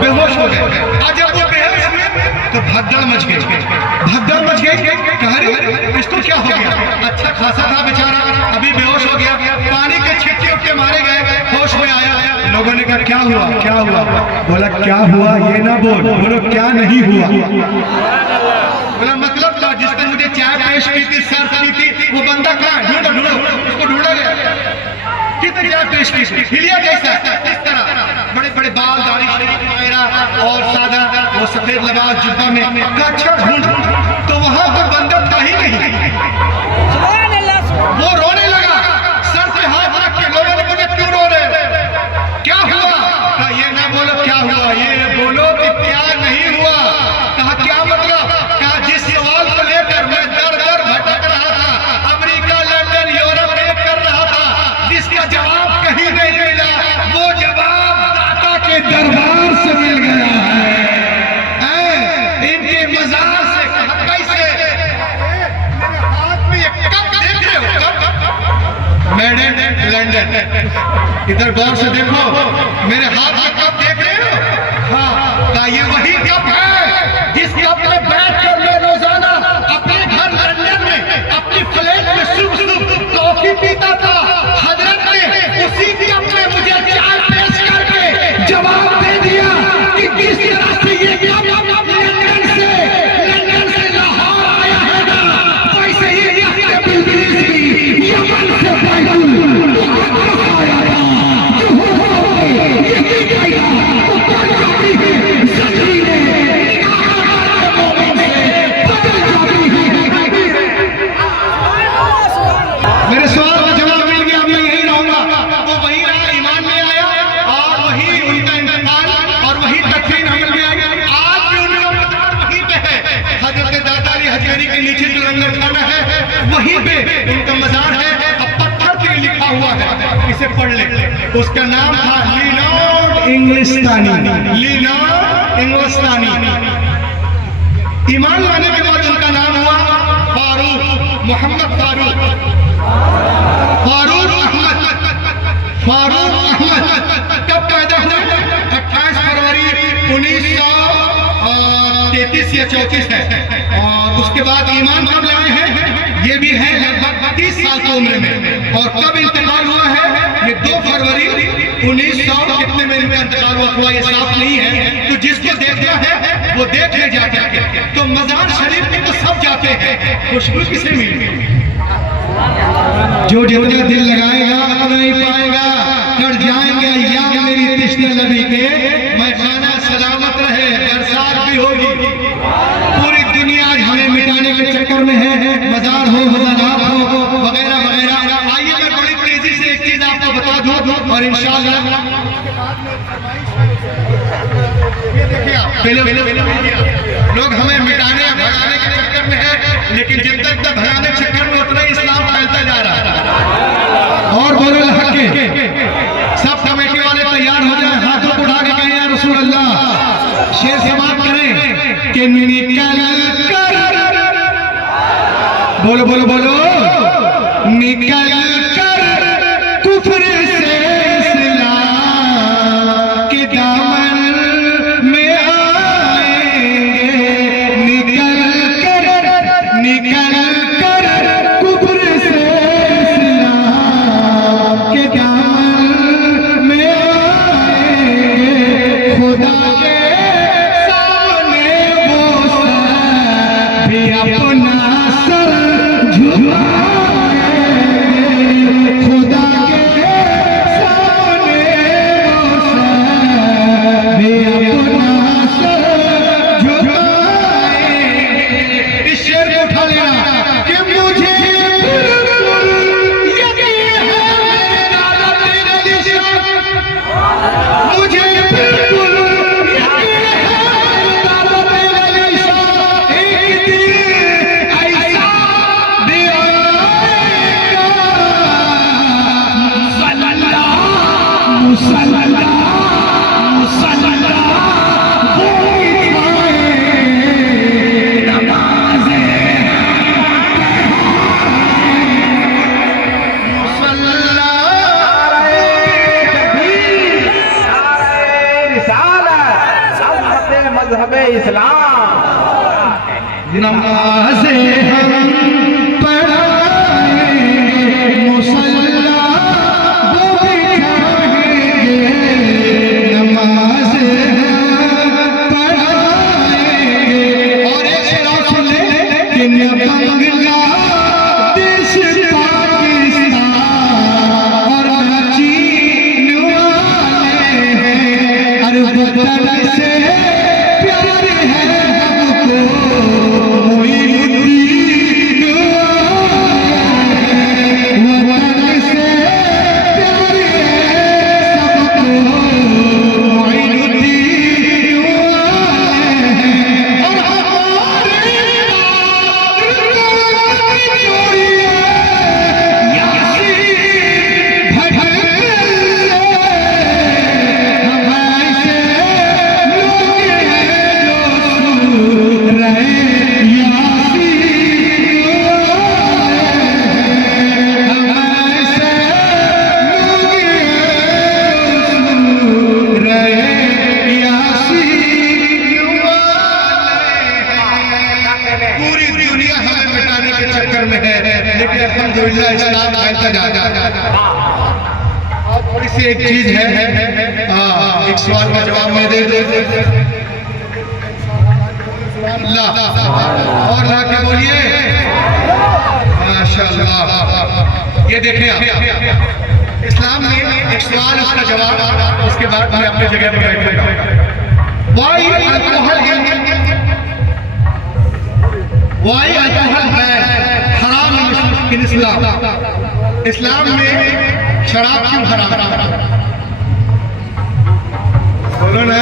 बेहोश हो गए। और जब वो बेहोश हुए तो भगदड़ मच गई, भगदड़ मच गई। कहा रे इसको क्या हो गया? अच्छा खासा था बेचारा, अभी बेहोश हो गया, पानी के छिटके उठके मारे गए, होश में आया। लोगों ने कहा क्या हुआ, क्या हुआ? बोला क्या हुआ ये ना बोलो क्या नहीं हुआ। बोला मतलब था जिसने मुझे चाय पेश की थी, सर्व की थी, वो बंदा कहाँ? ढूंढो ढूंढो, उसको ढूंढा गया। कितने चाय पेश की? हिलिया जैसा, इस तरह बड़े बड़े बाल, दाढ़ी वगैरह और सादा वो सफेद लिबास जुब्बा में। अच्छा ढूंढ, तो वहां पर बंदा था ही नहीं। वो रोने लगा, सर पे हाथ रख के। लोगों ने मुझे क्यों रो रहे? क्या हुआ? कहा ये ना बोलो क्या हुआ, ये बोलो कि क्या नहीं हुआ। कहा क्या मतलब? कहा जिस सवाल को लेकर मैं दर दर भटक रहा था, अमेरिका, लंदन, यूरोप में कर रहा था, जिसका जवाब कहीं नहीं मिला, वो जवाब दाता के दरबार से मिल गया है। इनके मजार से। कहा कैसे? मेरे हाथ में एक कप देख रहे हो? Cup made in London. इधर गौर से देखो, मेरे हाथ में कप देख रहे हो? हाँ। कहा ये वही कप है जिस कप में बैठ कर मैं रोजाना अपने घर लंदन में अपनी फ्लैट में सुबह सुबह कॉफी पीता था। हजरत ने उसी कप में मुझे चाय पेश करके जवाब दे दिया कि किस तरह से ये कप लंदन से लाहौर आया है ना, वैसे ही यमन से बैतुल आया था। मेरे सवाल का जवाब मिल गया, मैं यही रहूंगा। वो वही रहा, ईमान में आया और वही उनका इंतकाल और वही तकफीन अमल में आई। आज भी उनका मजार वहीं पे है। हजरत दादा अली हजरी के नीचे जो लंगर खाना है वहीं पे उनका मजार है। अब पत्थर पे लिखा हुआ है, इसे पढ़ ले। उसका नाम था लीलॉर्ड इंग्लिस्तानी, लीलॉर्ड इंग्लिस्तानी। ईमान लाने के बाद उनका नाम हुआ फारूक, मोहम्मद फारूक, फारूक अहमद, फारूक अहमद। कब पैदा हुए? 28 फरवरी 1933 या 34 है। और उसके बाद ईमान कब लाए हैं? ये भी है लगभग 30 साल की उम्र में। और कब इंतकाल हुआ है? ये 2 फरवरी 1900 कितने में इनका इंतकाल हुआ, ये साफ नहीं है। तो जिसको देखना है वो देख ले जाके। तो मजार शरीफ में तो सब जाते हैं, खुशबू किसे मिली? जो जितना दिल लगाएगा उतना ही पाएगा। कर जाएंगे या मेरी तिश्ने नबी के, मैं खाना सलामत रहे, बरसात भी होगी। पूरी दुनिया हमें मिटाने के चक्कर में है, मजार हो, मजारात हो, वगैरह वगैरह। आइए मैं बड़ी तेजी से एक चीज आपको बता दूं और इंशाअल्लाह पहले लोग हमें मिटाने भगाने के चक्कर में है, लेकिन जिन तक भगाने के चक्कर में उतना इस्लाम फैलता जा रहा है। और बोलो हक सब कमेटी वाले तैयार हो जाए, हाथों को उठा के कहें या रसूल अल्लाह। शेर समाप्त करें कि निकल कर, बोलो बोलो बोलो, निकल कर कुफ्र से इस्लाम के दामन में आएंगे। निकल कर कुफ्र से इस्लाम के दामन में आएंगे। खुदा के सामने वो सब भी अपना सर झुकाएंगे। खुदा के सामने वो सब भी अपना सर झुकाएंगे। इस शेर को उठा लेना कि मुझे बिल्कुल यकीन है मेरे दादा तेरे निशान, मुझे बिल्कुल यकीन है मेरे दादा तेरे निशान। एक दिन ऐसा भी आएगा, मुसल्ला मुसल्ला मुसल्ला कोई खाए नमाज़े मुसल्ला। रिसालत, मज़हब इस्लाम। नमाज़े हम पढ़ाएंगे, मुसल्ला वो बिछाएंगे, नमाज़े हम पढ़ाएंगे। और एक शेर और सुन ले कि न बांग्लादेश पाकिस्तान और न चीन वाले हैं, अरे वतन से प्यार है हमको, मोइनुद्दीन वतन से प्यार है सबको, मोइनुद्दीन और हमारे पूरी दुनिया हमें मिटाने के चक्कर में है, लेकिन अल्हम्दुलिल्लाह इस्लाम फैलता जा रहा है। और थोड़ी सी एक चीज है, एक सवाल का जवाब मैं दे दे अल्लाह और ला के बोलिए माशाअल्लाह। ये देखिए इस्लाम में एक सवाल उसका जवाब, उसके बाद मैं अपनी जगह पर बैठूंगा। Why alcohol haram in Islam? इस्लाम में शराब क्यों हराम? बोलो ना,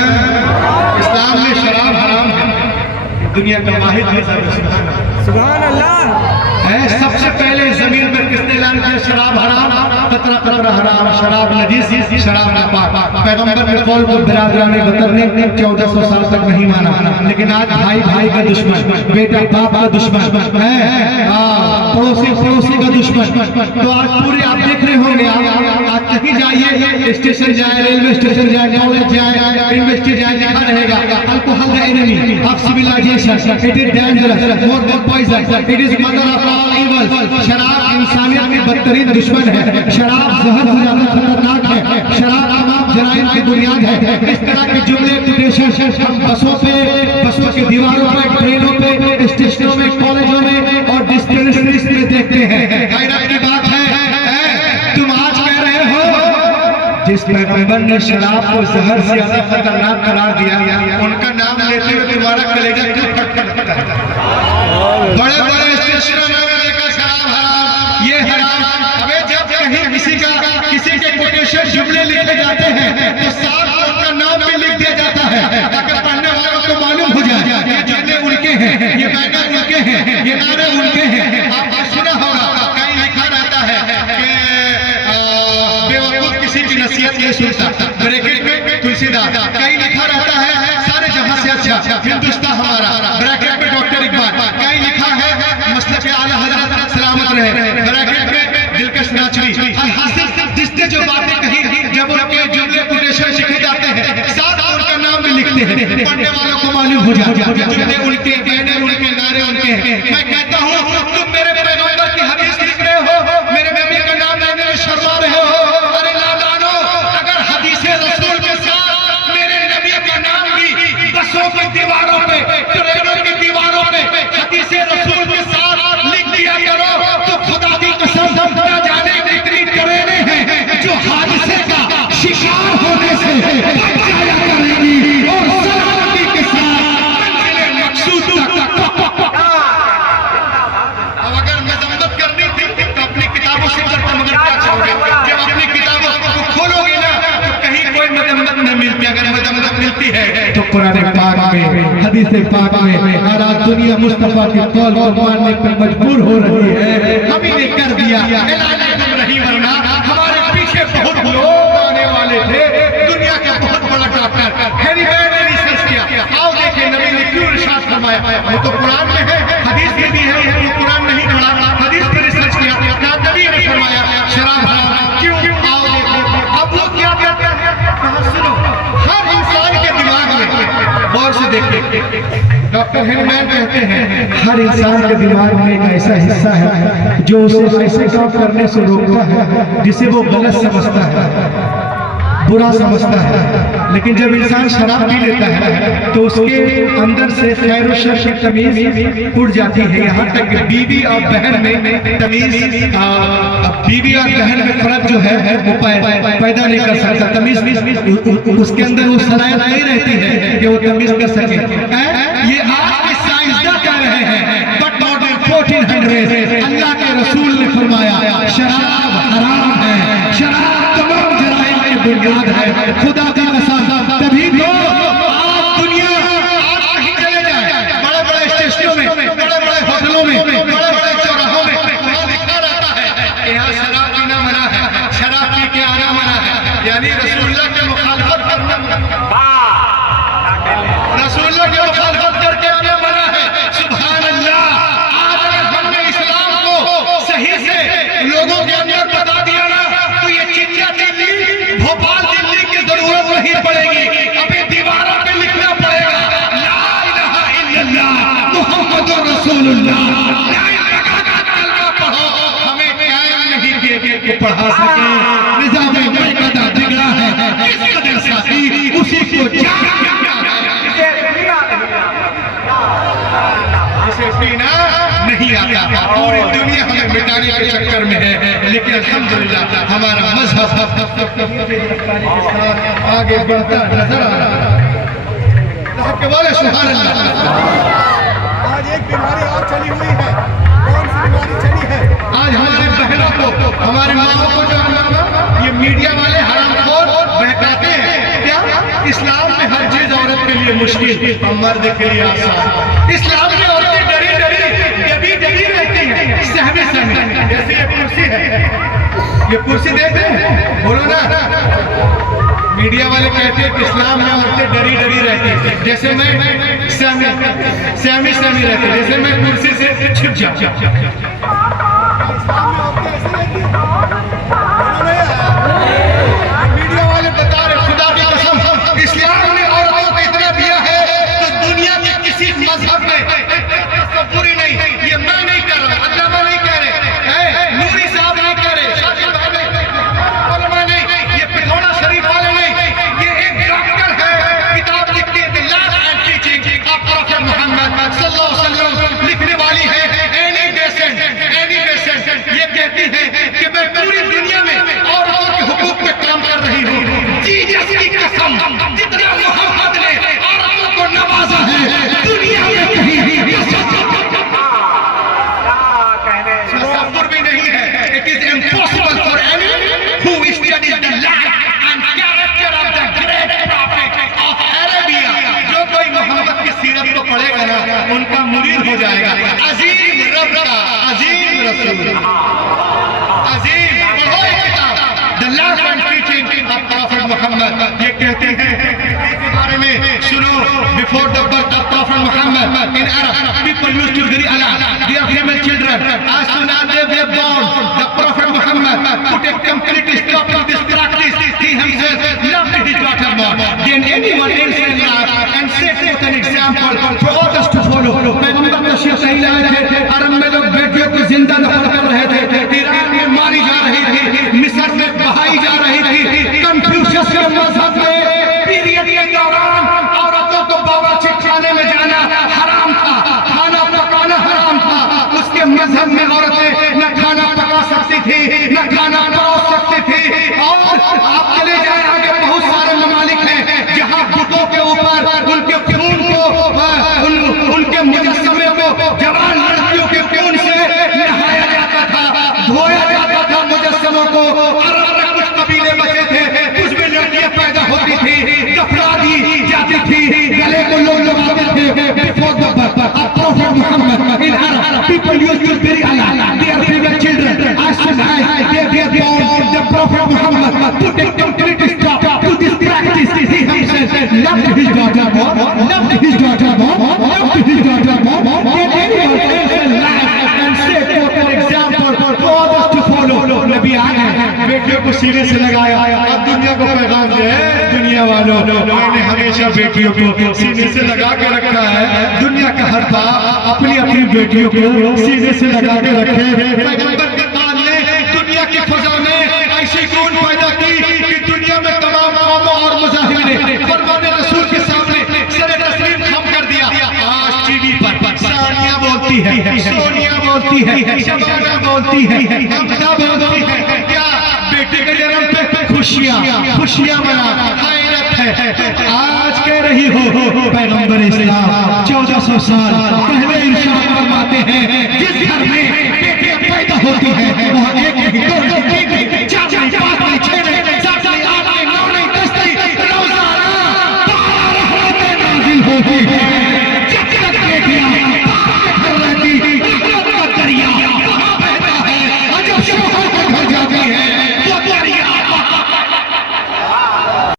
इस्लाम में शराब हराम है। दुनिया का वाहिद सुभान अल्लाह है। सबसे पहले जमीन पर किसने ऐलान किया शराब हराम? कतरा कतरा हराम, शराब नजीस, शराब नापाक। पैगंबर के कौल को बिरादरान वतन ने 1400 साल तक नहीं माना, लेकिन आज भाई भाई का दुश्मन, बेटा बाप का दुश्मन है, पड़ोसी पड़ोसी का दुश्मन। तो आज पूरे आप देख रहे होंगे, आप कहीं जाइए, स्टेशन जाए, रेलवे स्टेशन जाए, कॉलेज जाए, यूनिवर्सिटी जाए, लिखा रहेगा alcohol the enemy of civilisation, it is dangerous more than poison, it is mother of all evil. शराब इंसानियत के बदतरीन दुश्मन है, शराब जहर से ज्यादा खतरनाक है, शराब तमाम जराइम की बुनियाद है। इस तरह के जुमले कोटेशन हम बसों पे, बसों की दीवारों पे, ट्रेनों पे, स्टेशनों में, कॉलेजों में और डिस्पेंसरीज में देखते हैं। हैरत की बात है, तुम आज कह रहे हो जिस पैगंबर ने शराब को जहर से ज्यादा खतरनाक करार दिया, उनका नाम लेते हुए तुम्हारा कलेजा क्यों फटफट है? बड़े बड़े स्टेशनों में देखा शराब हराम, ये हराम। अबे जब कहीं किसी के कोटेशन जुमले लिखे जाते हैं तो साथ उनका नाम भी लिख दिया जाता है, ताकि पढ़ने वालों को मालूम हो जाए ये जुमले उनके हैं, ये बैनर उनके हैं, ये नारे उनके हैं। आपने सुना होगा कहीं लिखा रहता है कि बेवकूफ किसी की नसीहत नहीं सुनता, ब्रैकेट में तुलसीदास। कहीं लिखा रहता है सारे जहां से अच्छा हिंदुस्तान हमारा, ब्रैकेट में डॉक्टर इकबाल। कहीं लिखा है मसलक आला हजरत सलामत रहे, ब्रैकेट में दिलकश नाचवी। अलहासिल जिसने जो बातें कही, जब उनके जुमले कोटेशन लिखे जाते हैं साथ उनका नाम भी लिखते हैं, पढ़ने वालों को मालूम हो जाता है जुमले उनके, बैनर उनके, नारे उनके हैं। मैं कहता हूँ तुम मेरे पैगंबर की हदीस लिख रहे हो, मेरे नबी का नाम लेने में शर्मा रहे हो। अरे नादानो, अगर हदीसे रसूल के साथ मेरे नबी का नाम भी बसों की दीवारों पे, ट्रेनों की दीवारों पे हदीसे रसूल के साथ लिख दिया करो, तो खुदा की कसम न जाने कितनी ट्रेनें हैं जो हादसे का शिकार होने से बच जाया करेंगी और सलामती के साथ मंजिल मकसूद तक। अब अगर मजम्मत करनी थी तो अपनी किताबों से करते, मगर क्या करोगे? जब अपनी किताबों को खोलोगे ना तो कहीं कोई मजम्मत न मिलती। अगर मजम्मत मिलती है तो कुरान पाक में, हदीस पाक में। और आज दुनिया मुस्तफा के कौल को मानने पर मजबूर हो रही है। हम ही ने कर दिया ऐलान नहीं, वरना हमारे पीछे बहुत लोग आने वाले थे। दुनिया का बहुत बड़ा डॉक्टर हैरी बैड ने रिसर्च किया। आओ देखें नबी ने क्यों इरशाद फरमाया। वो तो कुरान में है, हदीस में भी है, वो कुरान नहीं पढ़ा, हदीस पर रिसर्च किया। नबी ने फरमाया शराब हराम क्यों? आओ देखें। अब लोग क्या कहते हैं, सुनो, हर इंसान के दिमाग में गौर से देखिए, डॉक्टर हेनमैन कहते हैं हर इंसान के दिमाग में एक ऐसा हिस्सा है जो उसे ऐसे काम करने से रोकता है जिसे वो गलत समझता है, बुरा समझता है। लेकिन जब इंसान शराब पी लेता है तो उसके अंदर से खैर और शर की तमीज उड़ जाती है। यहाँ तक कि बीवी और बहन में तमीज, बीवी और बहन में फर्क जो है वो पैदा नहीं कर सकता। तमीज उसके अंदर वो सलाहियत नहीं रहती है कि वो तमीज कर सके। ये आज के साइंसदान कह रहे हैं, बट मोर देन 1400 अल्लाह के रसूल ने फरमाया शराब हराम है, शराब तमाम जराइम की बुनियाद है। खुदा का कसम, तभी तो आप दुनिया आप कहीं चले जाए, बड़े बड़े स्टेशनों में, बड़े बड़े होटलों में, बड़े बड़े चौराहों में वहां लिखा रहता है यहाँ शराब पीना मना है, शराब पी के आना मना है। यानी रसूलुल्लाह के मुखालफत करना, रसूलुल्लाह के मुखालफत करके आना मना है। सुभान अल्लाह। आज अगर हमने इस्लाम को सही से लोगों के अंदर बता दिया ना तो ये चिड़िया दिल्ली, भोपाल दिल्ली की जरूरत नहीं पड़ेगी। अभी दीवारों पे लिखना पड़ेगा ला इलाहा इल्लल्लाह मुहम्मदुर रसूलुल्लाह। ला इलाहा का कलमा पढ़ो, हमें कायम नहीं किए कि पढ़ा सके। निजाम मर्कज़ बिगड़ा है, किस कदर साथी उसी को जिसे पीना नहीं आता। पूरी दुनिया हमें मिटाने के चक्कर में है, लेकिन अल्हम्दुलिल्लाह हमारा मजहब आगे बढ़ता नजर आ रहा है। के बोले सुभान अल्लाह। आज एक बीमारी और चली हुई है। कौन सी बीमारी चली है? आज हमारी बहनों को, हमारी माओ को जो ये मीडिया वाले हरामखोर बहकाते हैं, क्या इस्लाम में हर चीज औरत के लिए मुश्किल और मर्द के लिए आसान। इस्लाम में औरतें डरी डरी रहती हैं, सहमे सहमे। जैसे ये कुर्सी है, ये कुर्सी देख रहे हैं, बोलो ना। मीडिया वाले कहते हैं कि इस्लाम में औरतें डरी डरी रहती हैं, जैसे मैं सहमी रहती है, जैसे मैं कुर्सी से छिप जाऊं। मीडिया वाले बता रहे, खुदा की कसम इस्लाम ने औरतों को इतना दिया है तो दुनिया के किसी मजहब में पूरी नहीं। ये मैं नहीं कर रहा, अल्लामा नहीं कह रहे, नूरी साहब नहीं कह रहे, शादी नहीं, ये पिथौरा शरीफ वाले नहीं, ये एक डॉक्टर है, किताब लिखती है the life and teaching of prophet Muhammad सल्लल्लाहु अलैहि वसल्लम, लिखने वाली है एनी बेसेंट। ये कहती है कि मैं पूरी दुनिया में औरतों के हुकूक पे काम कर रही हूँ। जीसस की कसम, जितना मोहम्मद ने औरतों को नवाजा है दुनिया में कहीं तसव्वुर भी नहीं है। It is impossible for any who studies the life and character of the great prophet of Arabia. जो कोई मोहम्मद की सीरत को पढ़ेगा ना उनका मुरीद हो जाएगा। अजीम रब का अजीम रसूल, अजीम पढ़ो ये किताब the life and teaching of prophet Muhammad. ये कहते हैं के बारे में सुनो, before the birth of prophet Muhammad in Arab people used to bury Allah their female children. As soon as they were born, the prophet Muhammad put a complete stop to this practice. He himself loved his daughter more than anyone else in life and set forth an example for others to follow. पैगंबर तशरीफ नहीं लाए थे, अरब में लोग बेटियों को जिंदा दफन कर रहे थे, ईरान में मारी जा रही थी, मिस्र में बहाई जा रही थी। कन्फ्यूशियस के मजहब में पीरियड के दौरान औरतों को बावर्ची खाने में जाना हराम था, खाना पकाना हराम था। उसके मजहब में औरतें न खाना पका सकती थी, न खाना परोस सकती थी। और आप चले जाए आगे, बहुत सारे ममालिक हैं जहां बुतों के ऊपर उनके खून को, उनके मुजस्समे को जवान लड़कियों के खून से नहाया जाता था, धोया जाता था मुजस्समों को। अरब में कुछ कबीले बचे थे, कुछ भी लड़कियां पैदा होती थी, दफना दी जाती थी, गले को लोग लगाते थे। Before the birth of prophet Muhammad in Arab people used to bury Allah their female children. As soon as they were born, the prophet Muhammad put a complete stop to this practice. He himself loved his daughter more than anyone else in life and set forth an example for others to follow. नबी आए, बेटियों को सीने से लगाया, अब दुनिया को पैगाम दे, दुनिया जवानों, मैंने हमेशा बेटियों को सीने से लगा के रखा है। दुनिया का हर बाप अपनी अपनी बेटियों को सीने से लगा के रखे। पैगंबर के काल ने दुनिया की फजा में ऐसी कौन पैदा की कि दुनिया में तमाम कौमों और मज़ाहिब ने फरमाने रसूल के सामने सर तस्लीम खम कर दिया। आज टीवी पर सानिया बोलती है, सोनिया बोलती है, शबाना बोलती है, ममता बोलती है, क्या बेटे के जन्म पे खुशियां मना खैरत है। तो आज कह रही हो पैगंबर इस्लाम 1400 साल पहले इरशाद फरमाते हैं, जिस घर में बेटियां पैदा होती हैं वहाँ एक नहीं, दो नहीं, तीन नहीं, चार नहीं, पांच नहीं, छह नहीं, सात नहीं, आठ नहीं, नौ नहीं, 10 नहीं, रोजाना 12 रहमतें नाज़िल होती हैं।